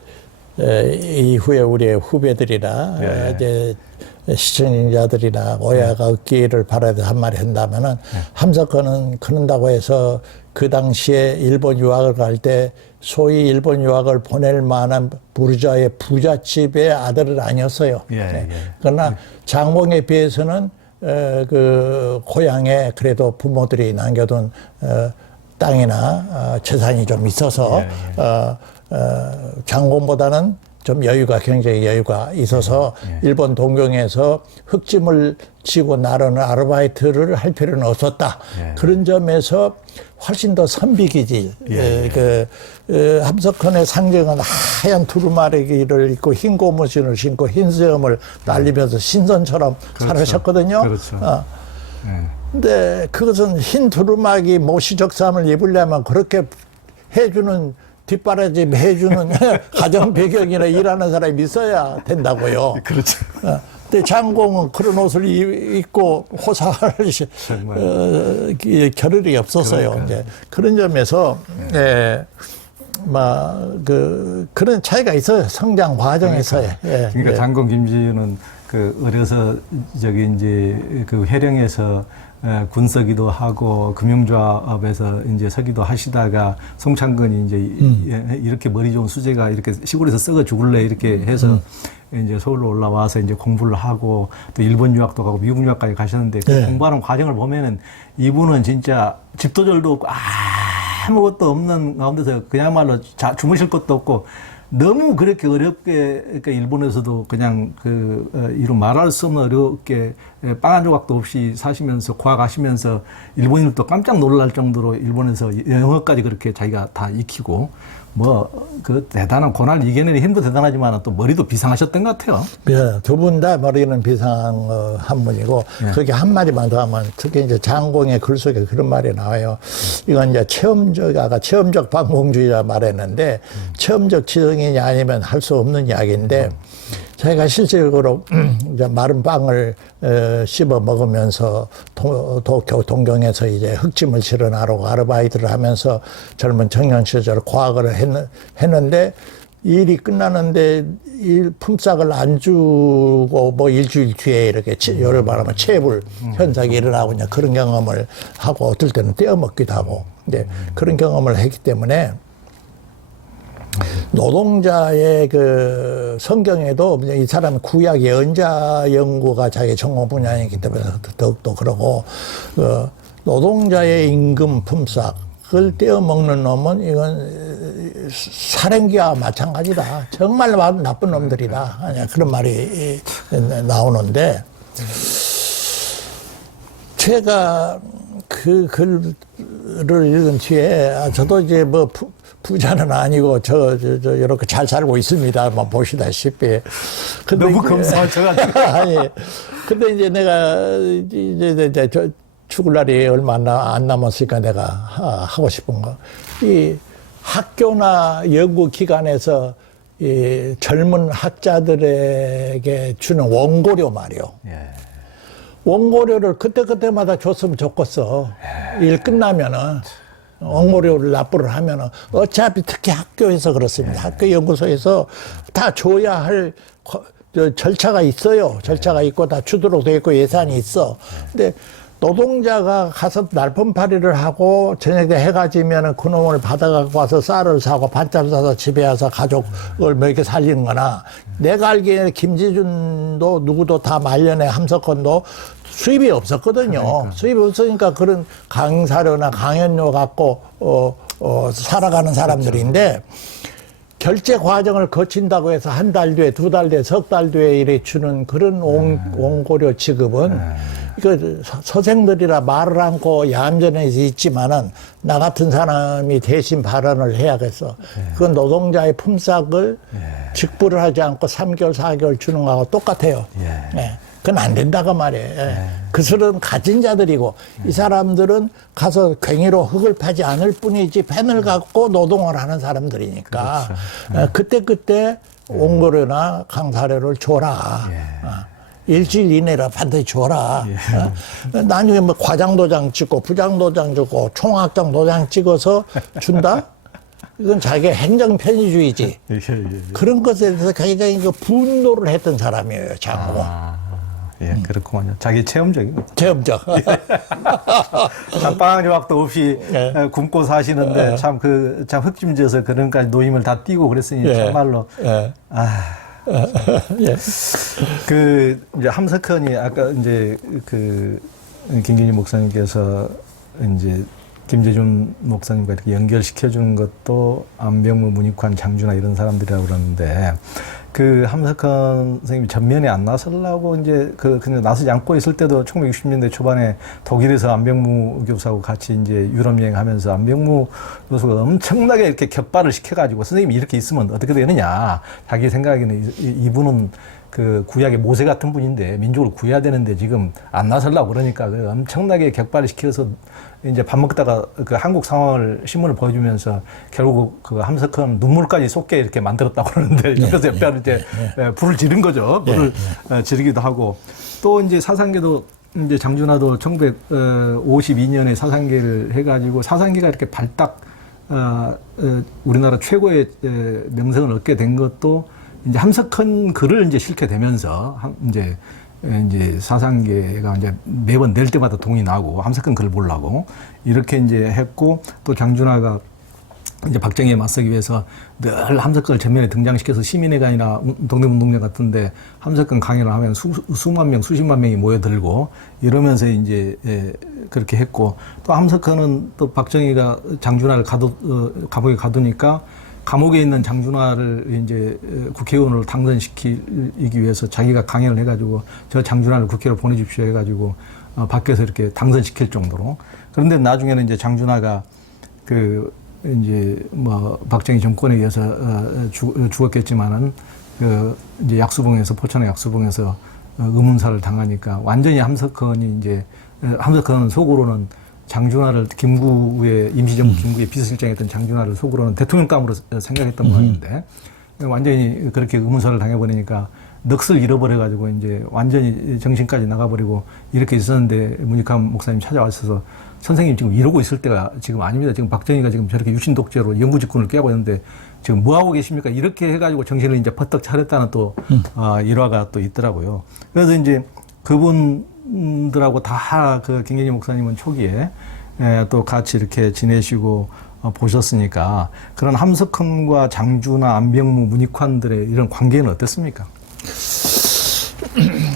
이후에 우리의 후배들이나 이제 시청자들이나 오해가 없기를 바라서 한 말이 한다면은 함석헌은 그런다고 해서 그 당시에 일본 유학을 갈 때 소위 일본 유학을 보낼 만한 부르주아의 부잣집의 아들은 아니었어요. 그러나 장공에 비해서는 그 고향에 그래도 부모들이 남겨둔 땅이나 재산이 좀 있어서 장공보다는 좀 경제적 여유가 있어서 일본 동경에서 흙짐을 지고 나르는 아르바이트를 할 필요는 없었다. 그런 점에서 훨씬 더 선비기질. 함석헌의 상징은 하얀 두루마리를 입고 흰 고무신을 신고 흰 수염을 날리면서 신선처럼 살으셨거든요. 근데 그것은 흰 두루마기 모시적삼을 입으려면 그렇게 해주는 뒷바라지 해주는 가정 배경이나 일하는 사람이 있어야 된다고요. 그렇죠. 근데 장공은 그런 옷을 입고 호사할 겨를이 없었어요. 이제 그런 점에서 그런 차이가 있어요. 성장 과정에서의. 예, 그러니까 예. 장군 김지윤은 그 어려서 저기 이제 그 회령에서 군서기도 하고 금융조합에서 이제 서기도 하시다가 송창근이 이제 이렇게 머리 좋은 수재가 이렇게 시골에서 썩어 죽을래 이렇게 해서 이제 서울로 올라와서 이제 공부를 하고 또 일본 유학도 가고 미국 유학까지 가셨는데 그 네. 공부하는 과정을 보면은 이분은 진짜 집도절도 없고 아무것도 없는 가운데서 그야말로 주무실 것도 없고 너무 그렇게 어렵게 그러니까 일본에서도 그냥 이런 말할 수 없는 어렵게 빵 한 조각도 없이 사시면서 과학하시면서 일본인들도 깜짝 놀랄 정도로 일본에서 영어까지 그렇게 자기가 다 익히고 그 대단한 고난을 이겨내는 힘도 대단하지만 또 머리도 비상하셨던 것 같아요. 예, 두 분 다 머리는 비상한 한 분이고, 예. 거기 한마디만 더 하면, 특히 이제 장공의 글 속에 그런 말이 나와요. 이건 이제 아까 체험적 반공주의라 말했는데, 체험적 지성이냐 아니면 할 수 없는 이야기인데, 저희가 실질적으로 이제 마른 빵을 씹어 먹으면서 도쿄 동경에서 이제 흑짐을 실어나르고 아르바이트를 하면서 젊은 청년 시절 과학을 했는데 일이 끝나는데 품삯을 안 주고 뭐 일주일 뒤에 이렇게 열을 말하면 체불 현상이 일어나고 이제 그런 경험을 하고 어떨 때는 떼어먹기도 하고 이제 그런 경험을 했기 때문에 노동자의 그 성경에도 이 사람은 구약 예언자 연구가 자기 전공 분야이기 때문에 더욱더 그러고 노동자의 임금 품삯을 떼어먹는 놈은 이건 살인귀와 마찬가지다. 정말 나쁜 놈들이다. 그런 말이 나오는데 제가 그 글을 읽은 뒤에 저도 이제 뭐 부자는 아니고 이렇게 잘 살고 있습니다. 뭐 보시다시피. 너무 검소하셔가지고. 아니, 근데 이제 내가 이제 죽을 날이 얼마 안 남았으니까 내가 하고 싶은 거. 이 학교나 연구 기관에서 이 젊은 학자들에게 주는 원고료 말이요. 예. 원고료를 그때마다 줬으면 좋겠어. 일 끝나면은. 원고료를 납부를 하면은 어차피 특히 학교에서 그렇습니다. 학교 연구소에서 다 줘야 할 절차가 있어요. 절차가 있고 다 주도록 되어 있고 예산이 있어. 근데 노동자가 가서 날품팔이를 하고 저녁에 해가 지면은 그놈을 받아갖고 와서 쌀을 사고 반찬을 사서 집에 와서 가족을 몇 개 살리는 거나 내가 알기에는 김지준도 누구도 다 말년에 함석헌도 수입이 없었거든요. 그러니까. 수입이 없으니까 그런 강사료나 강연료 갖고 살아가는 사람들인데 결제 과정을 거친다고 해서 한 달 뒤에, 두 달 뒤에, 석 달 뒤에 이래 주는 그런 원고료 지급은 이거 서생들이라 말을 않고 얌전해서 있지만은 나 같은 사람이 대신 발언을 해야겠어. 그건 노동자의 품삯을 직불을 하지 않고 3개월, 4개월 주는 거하고 똑같아요. 네. 그건 안 된다고 말이에요. 그술은 가진 자들이고 이 사람들은 가서 괭이로 흙을 파지 않을 뿐이지 펜을 갖고 노동을 하는 사람들이니까 그때 원고료나 강사료를 줘라. 일주일 이내라 반드시 줘라. 나중에 뭐 과장도장 찍고 부장도장 찍고 총학장 도장 찍어서 준다? 이건 자기가 행정편의주의지. 그런 것에 대해서 자기가 이거 분노를 했던 사람이에요, 장고. 예, 그렇구만요. 자기 체험적이고. 체험적. 빵 조각도 없이 굶고 사시는데 참 흑짐지어서 그런까지 노임을 다 띄고 그랬으니 참말로. 이제 함석헌이 아까 이제 김기진 목사님께서 이제 김재준 목사님과 이렇게 연결시켜 주는 것도 안병무, 문익환, 장준하 이런 사람들이라고 그러는데 함석헌 선생님이 전면에 안 나서려고 이제 그냥 나서지 않고 있을 때도 1960년대 초반에 독일에서 안병무 교수하고 같이 이제 유럽 여행하면서 안병무 교수가 엄청나게 이렇게 격발을 시켜가지고 선생님이 이렇게 있으면 어떻게 되느냐. 자기 생각에는 이분은 구약의 모세 같은 분인데 민족을 구해야 되는데 지금 안 나서려고 그러니까 엄청나게 격발을 시켜서 이제 밥 먹다가 한국 상황을 신문을 보여주면서 결국 함석헌 눈물까지 쏟게 이렇게 만들었다고 그러는데 옆에서 이제 불을 지른 거죠. 불을 지르기도 하고 또 이제 사상계도 이제 장준하도 1952년에 사상계를 해가지고 사상계가 이렇게 발딱 우리나라 최고의 명성을 얻게 된 것도 이제 함석헌 글을 이제 실게 되면서 이제 사상계가 이제 매번 낼 때마다 동이 나고 함석헌 글을 보려고 이렇게 이제 했고 또 장준하가 이제 박정희에 맞서기 위해서 늘 함석헌을 전면에 등장시켜서 시민회관이나 독립운동장 같은데 함석헌 강연을 하면 수만 명, 수십만 명이 모여들고 이러면서 이제 그렇게 했고 또 함석헌은 또 박정희가 장준하를 감옥에 가두니까 감옥에 있는 장준하를 이제 국회의원으로 당선시키기 위해서 자기가 강연을 해가지고 저 장준하를 국회로 보내십시오 해가지고 밖에서 이렇게 당선시킬 정도로. 그런데 나중에는 이제 장준하가 이제 박정희 정권에 의해서 죽었겠지만은 이제 약수봉에서 포천의 약수봉에서 의문사를 당하니까 완전히 함석헌은 속으로는 장준하를 임시정부 김구의 비서실장이었던 장준하를 속으로는 대통령감으로 생각했던 모양인데 완전히 그렇게 의문사를 당해버리니까 넋을 잃어버려가지고 이제 완전히 정신까지 나가버리고 이렇게 있었는데 문익환 목사님 찾아와서 선생님 지금 이러고 있을 때가 지금 아닙니다. 지금 박정희가 지금 저렇게 유신독재로 영구집권을 깨고 있는데 지금 뭐 하고 계십니까? 이렇게 해가지고 정신을 이제 버떡 차렸다는 또 일화가 또 있더라고요. 그래서 이제 그분들하고 다 김경진 목사님은 초기에 또 같이 이렇게 지내시고 보셨으니까 그런 함석헌과 장준하, 안병무, 문익환들의 이런 관계는 어땠습니까?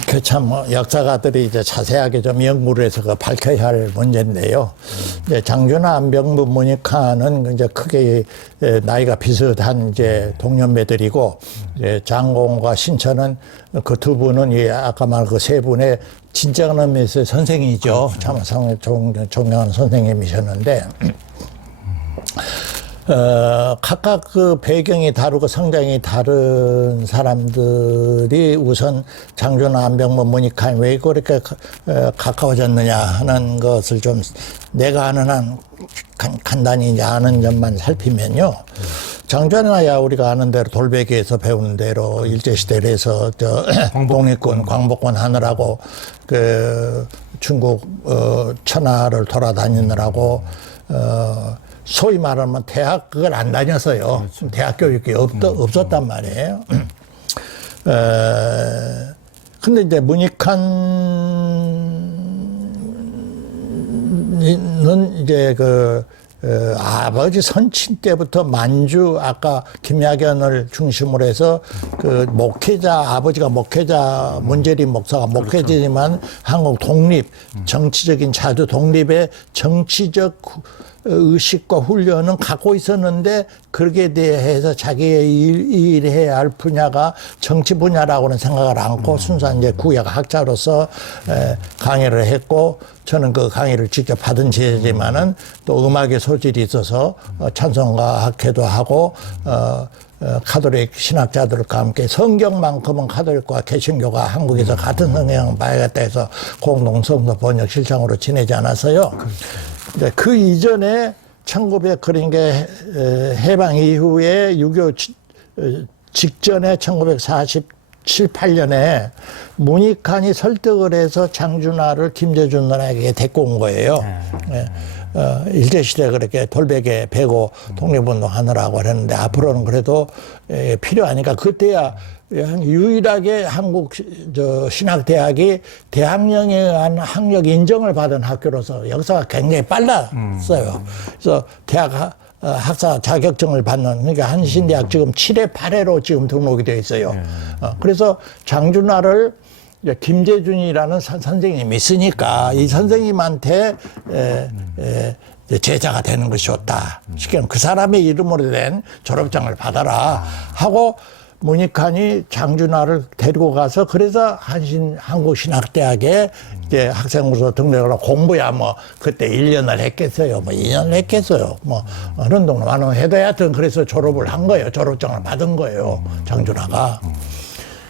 그 참 역사가들이 이제 자세하게 좀 연구를 해서 밝혀야 할 문제인데요. 이제 장준하, 안병무, 문익환은 이제 크게 나이가 비슷한 이제 동년배들이고 이제 장공과 신천은 그 두 분은 아까 말한 그 세 분의 진정한 의미에서 선생이죠. 참 존경하는 선생님이셨는데. 각각 그 배경이 다르고 성장이 다른 사람들이 우선 장준하, 안병무, 문익환 왜 그렇게 가까워졌느냐 하는 것을 좀 내가 아는 한 간단히 이제 아는 점만 살피면요. 장준하야 우리가 아는 대로 돌베개에서 배우는 대로 일제시대에서 독립군, 광복군 하느라고 중국 천하를 돌아다니느라고 소위 말하면 대학 그걸 안 다녔어요. 그렇죠. 대학 교육이 없었단 말이에요. 근데 이제 문익환은 이제 아버지 선친 때부터 만주 아까 김야견을 중심으로 해서 아버지가 목회자 문재림 목사가 목회자지만 한국 독립 정치적인 자주 독립의 정치적 의식과 훈련은 갖고 있었는데 거기에 대해서 자기의 일해야 할 분야가 정치 분야라고는 생각을 않고 순수한 이제 구약 학자로서 강의를 했고 저는 그 강의를 직접 받은 제자지만은 또 음악의 소질이 있어서 찬송가 학회도 하고 카톨릭 신학자들과 함께 성경만큼은 카톨릭과 개신교가 한국에서 같은 성경을 봐야겠다 해서 공동성서 번역 실장으로 지내지 않았어요. 그 이전에 1900 그러니까 해방 이후에 6.25 직전에 1947, 8년에 문익환이 설득을 해서 장준하를 김재준에게 데리고 온 거예요. 일제시대 그렇게 돌베개 베고 독립운동 하느라고 그랬는데 앞으로는 그래도 필요하니까 그때야 유일하게 한국 신학대학이 대학령에 의한 학력 인정을 받은 학교로서 역사가 굉장히 빨랐어요. 그래서 대학 학사 자격증을 받는 그러니까 한신대학 지금 7회 8회로 지금 등록이 되어 있어요. 그래서 장준하를 김재준이라는 선생님이 있으니까 이 선생님한테 제자가 되는 것이 좋다. 쉽게 말하면 그 사람의 이름으로 된 졸업장을 받아라 하고 문익환이 장준하를 데리고 가서 그래서 한국신학대학에 이제 학생으로서 등록을 하고 공부야 그때 1년을 했겠어요. 2년을 했겠어요. 어느 정도 많은 해도 하여튼 그래서 졸업을 한 거예요. 졸업장을 받은 거예요. 장준하가.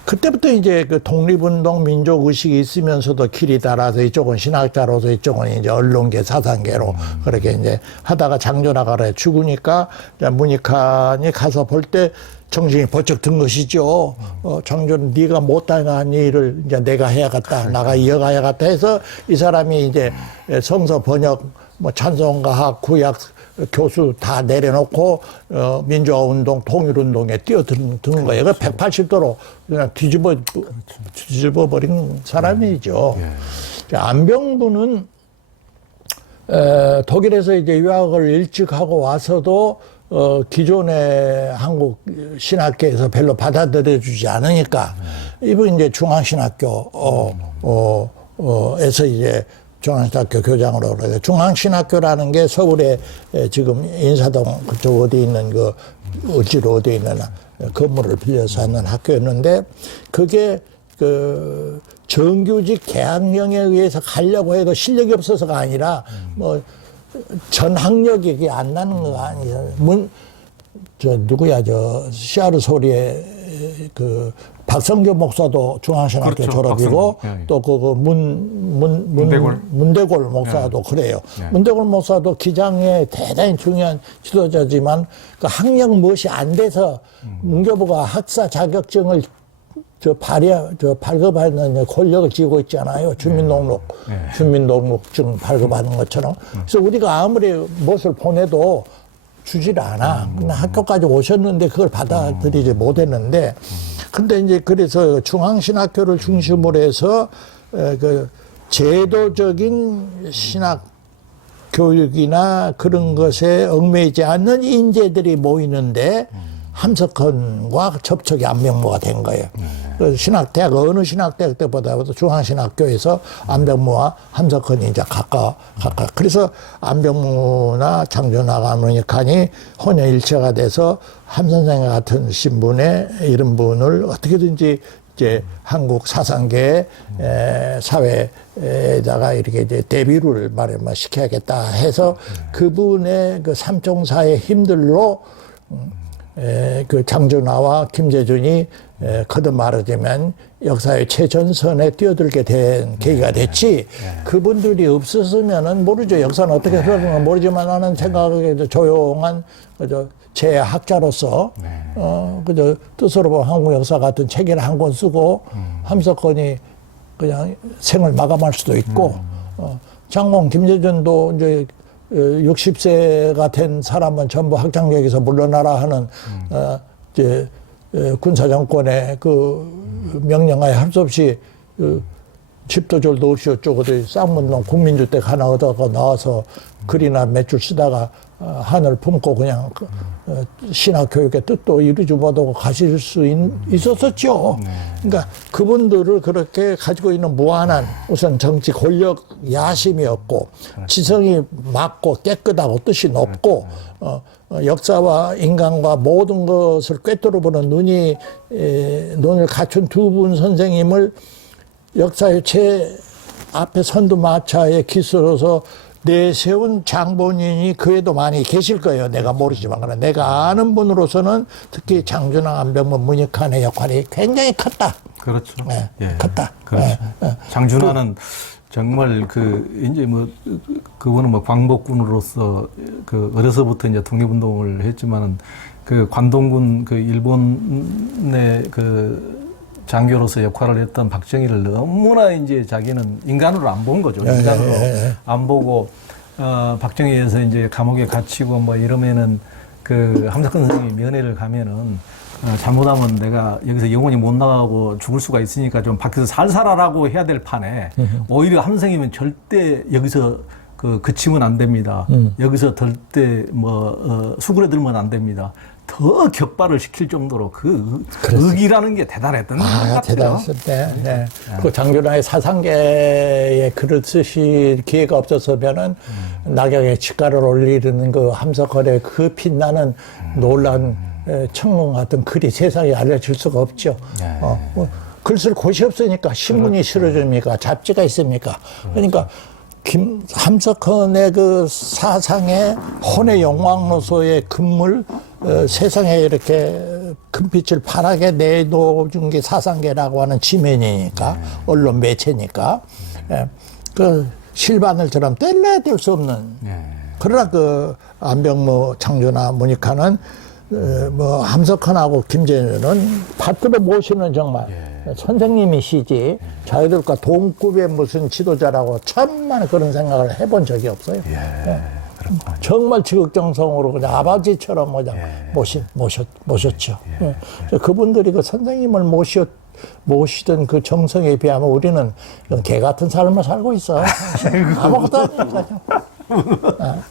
그때부터 이제 그 독립운동 민족 의식이 있으면서도 길이 따라서 이쪽은 신학자로서 이쪽은 이제 언론계 사상계로 그렇게 이제 하다가 장준하가 그래 죽으니까 문익환이 가서 볼 때 정신이 번쩍 든 것이죠. 장준 네가 못한 일을 이제 내가 해야겠다. 나가 이어가야겠다 해서 이 사람이 이제 성서 번역 뭐 찬성과학, 구약 교수 다 내려놓고 민주화운동, 통일운동에 뛰어드는 거예요. 그 180도로 그냥 뒤집어 버린 사람이죠. 안병무는 독일에서 이제 유학을 일찍 하고 와서도 기존의 한국 신학계에서 별로 받아들여주지 않으니까 이분 이제 중앙신학교에서 이제 중앙신학교 교장으로 그래요. 중앙신학교라는 게 서울에 지금 인사동 그쪽 어디 있는 그 을지로 어디 있는 건물을 빌려서 하는 학교였는데 그게 그 정규직 계약령에 의해서 가려고 해도 실력이 없어서가 아니라 뭐 전학력이 이게 안 나는 거 아니에요. 누구야 시아르 소리에 그 박성교 목사도 중앙신학교 그렇죠. 졸업이고 예. 또 문대골 목사도 그래요. 문대골 목사도 기장의 대단히 중요한 지도자지만 그 학력 무엇이 안 돼서 문교부가 학사 자격증을 발급하는 권력을 쥐고 있잖아요. 주민등록증 발급하는 것처럼. 그래서 우리가 아무리 무엇을 보내도 주질 않아. 그냥 학교까지 오셨는데 그걸 받아들이지 못했는데, 근데 이제 그래서 중앙신학교를 중심으로 해서 그 제도적인 신학 교육이나 그런 것에 얽매이지 않는 인재들이 모이는데 함석헌과 접촉이 안병무가 된 거예요. 그 신학대학, 어느 신학대학 때보다도 중앙신학교에서 안병무와 함석헌이 이제 가까. 그래서 안병무나 장준하가 문익환이 혼연일체가 돼서 함 선생 같은 신분의 이런 분을 어떻게든지 이제 한국 사상계 사회에다가 이렇게 이제 데뷔를 말하면 시켜야겠다 해서 그분의 그 삼총사의 힘들로 그 장준하와 김재준이 거듭 말하자면 역사의 최전선에 뛰어들게 된 계기가 됐지. 그분들이 없었으면은 모르죠. 역사는 어떻게 흘러가는지 모르지만 나는 생각하기에도 조용한 그저 제학자로서 그저 뜻으로 보면 한국 역사 같은 책을 한 권 쓰고 함석헌이 그냥 생을 마감할 수도 있고 장공 김재준도 이제 60세가 된 사람은 전부 학장역에서 물러나라 하는 이제 군사정권의 그 명령하에 할 수 없이 집도 절도 없이 어쩌고 쌍문동 국민주택 하나 얻어가 나와서 글이나 몇 줄 쓰다가 하늘 품고 그냥 신학교육의 뜻도 이루지 못하고 가실 수 있었었죠. 그러니까 그분들을 그렇게 가지고 있는 무한한 우선 정치 권력 야심이었고 지성이 맑고 깨끗하고 뜻이 높고 역사와 인간과 모든 것을 꿰뚫어보는 눈을 갖춘 두 분 선생님을 역사의 제 앞에 선두마차에 기술어서 내세운 장본인이 그 외에도 많이 계실 거예요. 내가 모르지만. 그러나 내가 아는 분으로서는 특히 장준하, 안병무, 문익환의 역할이 굉장히 컸다. 그렇죠. 네, 예. 컸다. 그렇죠. 장준하는 정말 이제 그거는 광복군으로서 어려서부터 이제 독립운동을 했지만은 관동군 일본의 장교로서 역할을 했던 박정희를 너무나 이제 자기는 인간으로 안 본 거죠. 인간으로 안 보고, 박정희에서 이제 감옥에 갇히고 이러면은 함석헌 선생님이 면회를 가면은, 잘못하면 내가 여기서 영원히 못 나가고 죽을 수가 있으니까 좀 밖에서 살살하라고 해야 될 판에, 오히려 함 선생님은 절대 여기서 그치면 안 됩니다. 여기서 절대 수그러들면 안 됩니다. 더 격발을 시킬 정도로 의기라는 게 대단했던 것 같아요. 대단했을 때. 네. 그 장준하의 사상계에 글을 쓰실 기회가 없었으면은 낙엽에 치가를 올리는 그 함석헌의 그 빛나는 놀란 청룡 같은 글이 세상에 알려질 수가 없죠. 글 쓸 곳이 없으니까 신문이 실어줍니까? 잡지가 있습니까? 그러니까 함석헌의 그 사상의 혼의 영광로소의 금물 세상에 이렇게 금빛을 파랗게 내놓은 게 사상계라고 하는 지면이니까 언론 매체니까 그 실바늘처럼 뗄래야 뗄 수 없는 그러나 안병무, 장준하, 문익환은 함석헌하고 김재준은 받들어 모시는 정말 선생님이시지 저희들과 동급의 무슨 지도자라고 천만 그런 생각을 해본 적이 없어요. 예. 정말 지극정성으로 그냥 아버지처럼 그냥 모셨죠. 예. 그분들이 그 선생님을 모시던 그 정성에 비하면 우리는 개 같은 삶을 살고 있어. 아무것도 아니야.